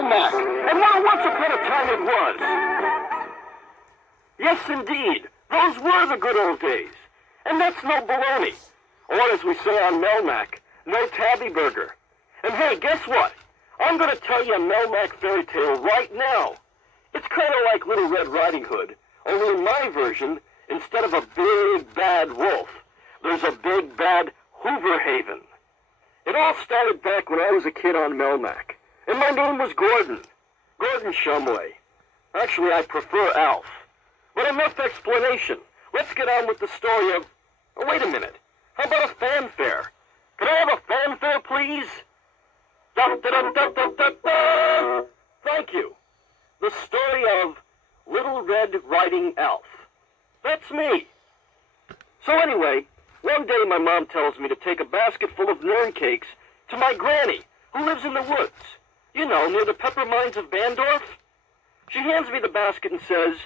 Melmac. And well, once upon a time it was. Yes, indeed. Those were the good old days. And that's no baloney. Or as we say on Melmac, no tabby burger. And hey, guess what? I'm going to tell you a Melmac fairy tale right now. It's kind of like Little Red Riding Hood, only in my version, instead of a big bad wolf, there's a big bad Hooverhaven. It all started back when I was a kid on Melmac, and my name was Gordon Shumway. Actually, I prefer Alf. But enough explanation. Let's get on with the story of... Oh, wait a minute. How about a fanfare? Can I have a fanfare, please? Da-da-da-da-da-da-da! Thank you. The story of Little Red Riding Alf. That's me. So anyway, one day my mom tells me to take a basket full of Nern cakes to my granny, who lives in the woods. You know, near the pepper mines of Bandorf. She hands me the basket and says,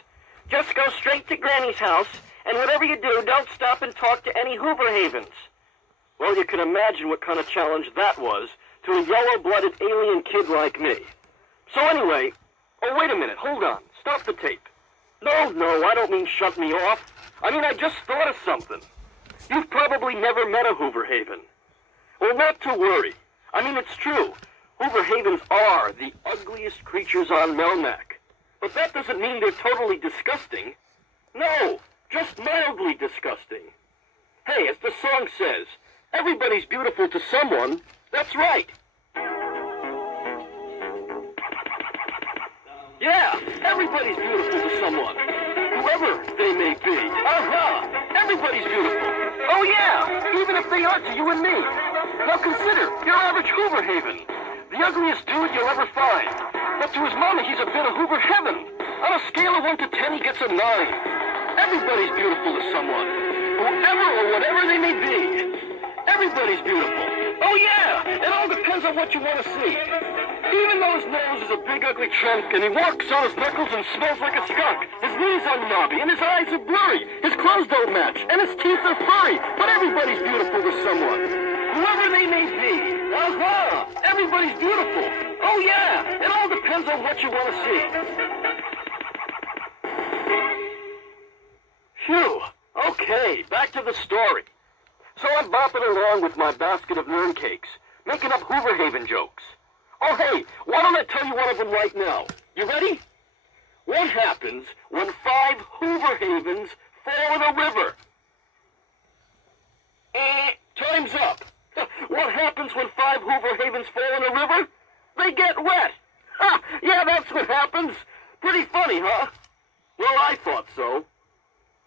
"Just go straight to Granny's house, and whatever you do, don't stop and talk to any Hooverhavens." Well, you can imagine what kind of challenge that was to a yellow-blooded alien kid like me. So anyway, oh, wait a minute, hold on, stop the tape. No, I don't mean shut me off. I mean, I just thought of something. You've probably never met a Hooverhaven. Well, not to worry. I mean, it's true. Hooverhavens are the ugliest creatures on Melmac. But that doesn't mean they're totally disgusting. No, just mildly disgusting. Hey, as the song says, everybody's beautiful to someone. That's right. Yeah, everybody's beautiful to someone. Whoever they may be. Everybody's beautiful. Oh yeah, even if they are to you and me. Now consider, your average Hooverhaven. The ugliest dude you'll ever find. But to his mama, he's a bit of Hooverheaven. On a scale of 1 to 10, he gets a 9. Everybody's beautiful to someone. Whoever or whatever they may be. Everybody's beautiful. Oh yeah, it all depends on what you want to see. Even though his nose is a big ugly trunk and he walks on his knuckles and smells like a skunk, his knees are knobby and his eyes are blurry, his clothes don't match and his teeth are furry, but everybody's beautiful to someone. Whoever they may be. Everybody's beautiful. Oh yeah, it all depends on what you want to see. Phew. Okay, back to the story. So I'm bopping along with my basket of Nern cakes, making up Hooverhaven jokes. Oh hey, why don't I tell you one of them right now? You ready? What happens when 5 Hooverhavens fall in a river? Time's up. What happens when 5 Hooverhavens fall in a river? They get wet. Yeah, that's what happens. Pretty funny, huh? Well, I thought so.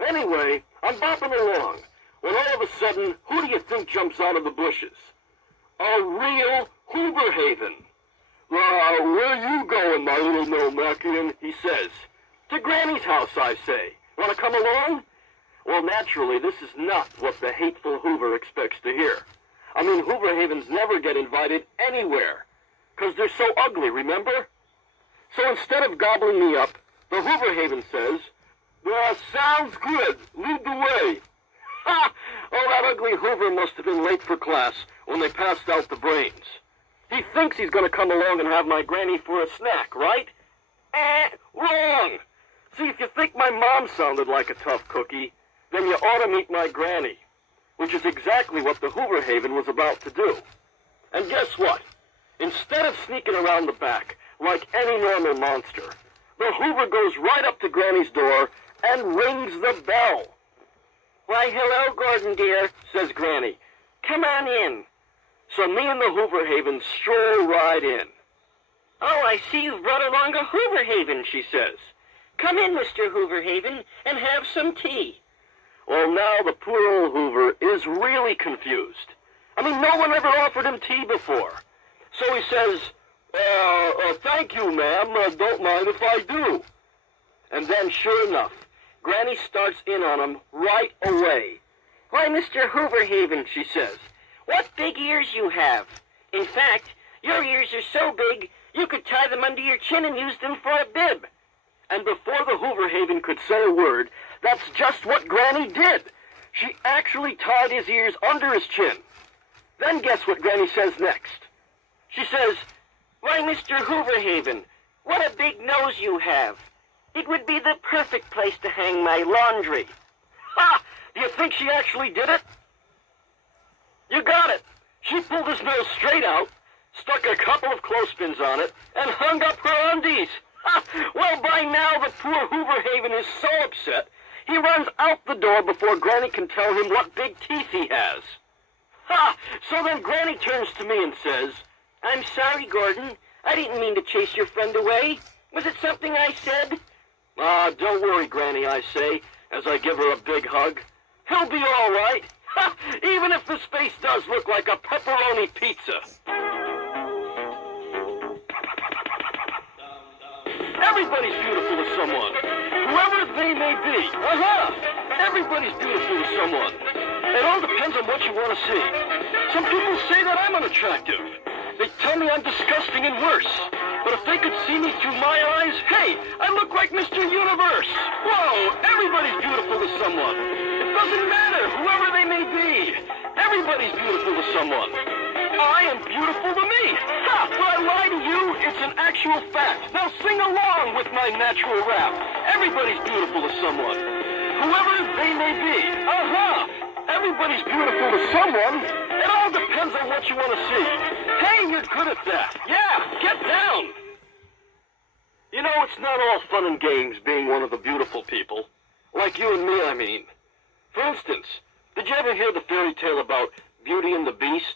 Anyway, I'm bopping along, when all of a sudden, who do you think jumps out of the bushes? A real Hooverhaven. Where you going, my little Melmacian? He says. To Granny's house, I say. Want to come along? Well, naturally, this is not what the hateful Hoover expects to hear. I mean, Hooverhavens never get invited anywhere, 'cause they're so ugly, remember? So instead of gobbling me up, the Hooverhaven says, sounds good. Lead the way. Oh, that ugly Hoover must have been late for class when they passed out the brains. He thinks he's going to come along and have my granny for a snack, right? Wrong. See, if you think my mom sounded like a tough cookie, then you ought to meet my granny, which is exactly what the Hooverhaven was about to do. And guess what? Instead of sneaking around the back like any normal monster, the Hoover goes right up to Granny's door and rings the bell. Why, hello, Gordon, dear, says Granny. Come on in. So me and the Hooverhaven stroll right in. Oh, I see you've brought along a Hooverhaven, she says. Come in, Mr. Hooverhaven, and have some tea. Well, now the poor old Hoover is really confused. I mean, no one ever offered him tea before. So he says, thank you, ma'am, don't mind if I do. And then, sure enough, Granny starts in on him right away. Why, Mr. Hooverhaven, she says, what big ears you have. In fact, your ears are so big, you could tie them under your chin and use them for a bib. And before the Hooverhaven could say a word, that's just what Granny did. She actually tied his ears under his chin. Then guess what Granny says next? She says, why, Mr. Hooverhaven, what a big nose you have. It would be the perfect place to hang my laundry. Ha! Do you think she actually did it? You got it. She pulled his nose straight out, stuck a couple of clothespins on it, and hung up her undies. Ha! Well, by now, the poor Hooverhaven is so upset, he runs out the door before Granny can tell him what big teeth he has. Ha! So then Granny turns to me and says, "I'm sorry, Gordon. I didn't mean to chase your friend away. Was it something I said?" Don't worry, Granny, I say, as I give her a big hug. He'll be all right. Ha! Even if his face does look like a pepperoni pizza. Everybody's beautiful to someone, whoever they may be. Everybody's beautiful to someone. It all depends on what you want to see. Some people say that I'm unattractive. They tell me I'm disgusting and worse. But if they could see me through my eyes, hey, I look like Mr. Universe. Whoa, everybody's beautiful to someone. It doesn't matter, whoever they may be. Everybody's beautiful to someone. I am beautiful to me. Ha! When I lie to you, it's an actual fact. Now sing along with my natural rap. Everybody's beautiful to someone. Whoever they may be. Everybody's beautiful to someone. It all depends on what you want to see. Hey, you're good at that. Yeah, get down. You know, it's not all fun and games being one of the beautiful people. Like you and me, I mean. For instance, did you ever hear the fairy tale about Beauty and the Beast?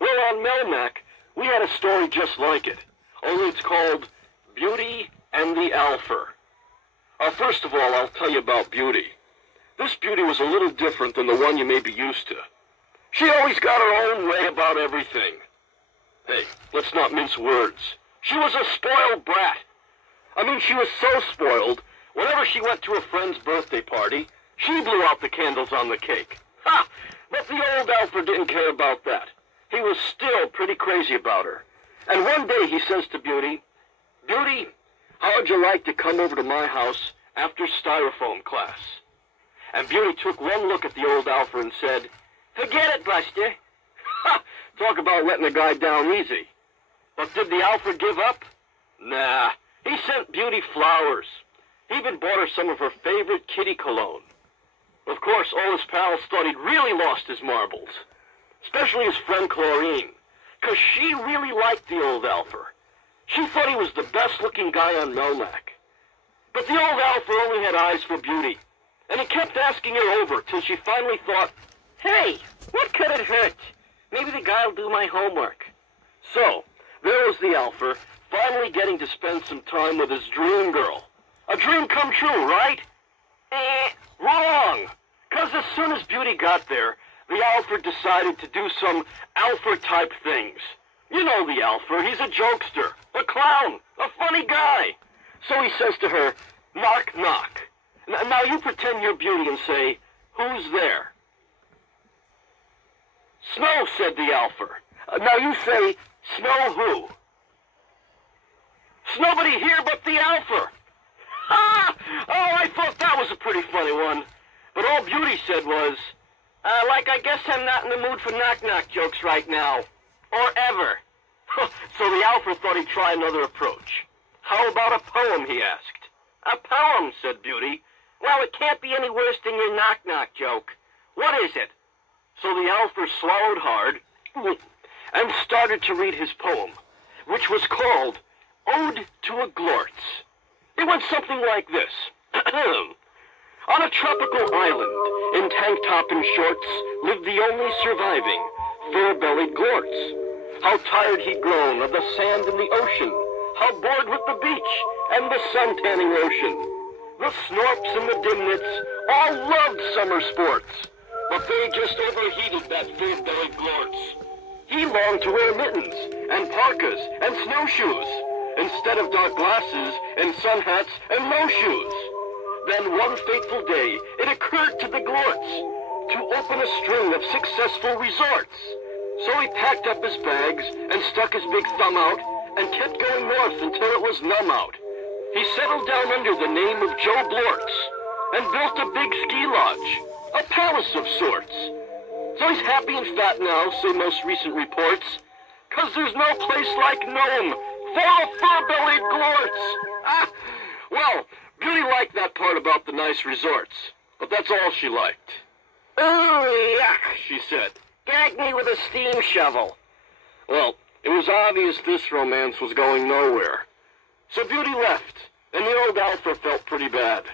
Well, on Melmac, we had a story just like it. Only it's called Beauty and the Alfer. First of all, I'll tell you about Beauty. This Beauty was a little different than the one you may be used to. She always got her own way about everything. Hey, let's not mince words. She was a spoiled brat. I mean, she was so spoiled, whenever she went to a friend's birthday party, she blew out the candles on the cake. Ha! But the old Alfred didn't care about that. He was still pretty crazy about her. And one day he says to Beauty, "Beauty, how would you like to come over to my house after styrofoam class?" And Beauty took one look at the old Alfred and said, "Forget it, Buster." Ha! Talk about letting a guy down easy. But did the Alfred give up? Nah. He sent Beauty flowers. He even bought her some of her favorite kitty cologne. Of course, all his pals thought he'd really lost his marbles. Especially his friend Chlorine. 'Cause she really liked the old Alfred. She thought he was the best-looking guy on Melmac. But the old Alfred only had eyes for Beauty. And he kept asking her over till she finally thought, "Hey, what could it hurt? Maybe the guy'll do my homework." So, there was the Alfred, finally getting to spend some time with his dream girl. A dream come true, right? Wrong! 'Cause as soon as Beauty got there, the Alfred decided to do some Alfred-type things. You know the Alfred, he's a jokester, a clown, a funny guy. So he says to her, "Knock, knock. Now you pretend you're Beauty and say, 'Who's there?'" "Snow," said the Alfred. Now you say, "Snow who?" "There's nobody here but the Alfred." Ha! Oh, I thought that was a pretty funny one. But all Beauty said was, I guess I'm not in the mood for knock-knock jokes right now. Or ever." So the Alfred thought he'd try another approach. "How about a poem?" he asked. "A poem," said Beauty. "Well, it can't be any worse than your knock-knock joke. What is it?" So the Alfred swallowed hard and started to read his poem, which was called Ode to a Glortz. It went something like this. On a tropical island, in tank top and shorts, lived the only surviving fur-bellied Glortz. How tired he'd grown of the sand and the ocean, how bored with the beach and the sun-tanning lotion. The Snorps and the Dimwits all loved summer sports, but they just overheated that fur-bellied Glortz. He longed to wear mittens and parkas and snowshoes, instead of dark glasses and sun hats and no shoes. Then one fateful day, it occurred to the Glortz to open a string of successful resorts. So he packed up his bags and stuck his big thumb out and kept going north until it was numb out. He settled down under the name of Joe Blortz and built a big ski lodge, a palace of sorts. So he's happy and fat now, say most recent reports. 'Cause there's no place like Nome for fur-bellied glorts. Well, Beauty liked that part about the nice resorts, but that's all she liked. "Oh, yuck," she said. "Gag me with a steam shovel." Well, it was obvious this romance was going nowhere. So Beauty left, and the old Alpha felt pretty bad,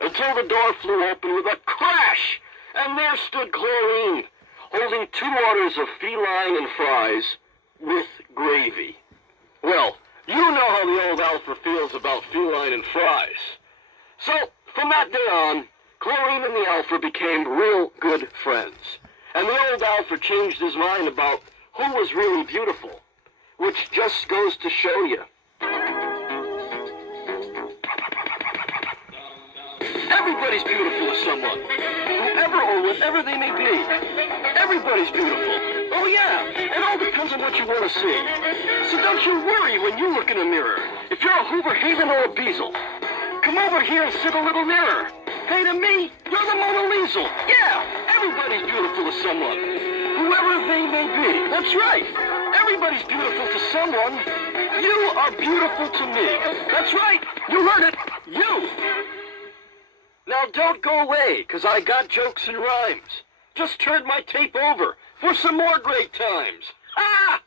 until the door flew open with a crash, and there stood Chlorine, holding 2 orders of feline and fries with gravy. Well, you know how the old Alpha feels about feline and fries. So, from that day on, Chlorine and the Alpha became real good friends, and the old Alpha changed his mind about who was really beautiful, which just goes to show you. Everybody's beautiful to someone, whoever or whatever they may be. Everybody's beautiful. Oh yeah, it all depends on what you want to see. So don't you worry when you look in a mirror. If you're a Hoover Haven or a Beazle, come over here and sit a little nearer. Hey, to me, you're the Mona Lisa. Yeah, everybody's beautiful to someone, whoever they may be. That's right. Everybody's beautiful to someone. You are beautiful to me. That's right. You heard it. You. Now don't go away, 'cause I got jokes and rhymes. Just turn my tape over for some more great times. Ah!